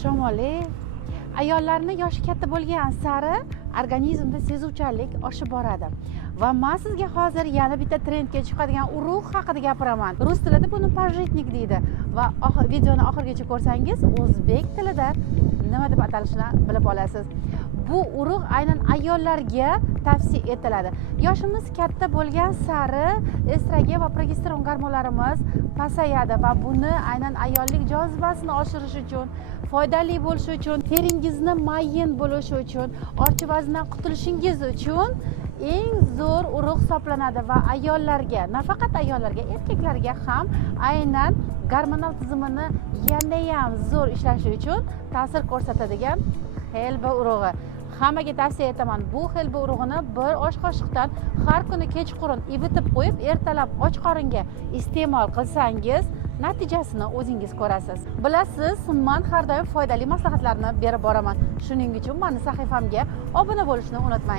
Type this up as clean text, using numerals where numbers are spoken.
Assalomu alaykum. Ayollarning yoshi katta bo'lgan sari organizmda sezuvchanlik oshib boradi. Va men sizga hozir yana bitta trendga chiqadigan urug' haqida gapiraman. Rus tilida buni pajitnik deydi va videoni oxirigacha ko'rsangiz o'zbek tilida nima deb atalishini bilib olasiz. Bu urug' aynan ayollarga tavsiya etiladi. Yoshimiz katta bo'lgan sari estrogen va progesteron gormonlarimiz pasayadi va buni aynan ayollik jozibasini oshirish uchun, foydali bo'lishi uchun, teringizni mayin bo'lishi uchun, ortiq vazndan qutulishingiz uchun eng zo'r urug' hisoblanadi va ayollarga, nafaqat ayollarga, erkaklarga ham aynan gormonal tizimini yanayam zo'r ishlashi uchun ta'sir ko'rsatadigan xelba urug'i. Hammaga tavsiya etaman. Bu xelba urug'ini bir osh qoshiqdan har kuni kechqurun ivitib qo'yib, ertalab och qoringa iste'mol qilsangiz, natijasini o'zingiz ko'rasiz. Bilasiz, men har doim foydali maslahatlarni berib boraman. Shuning uchun meni sahifamga obuna bo'lishni unutmang.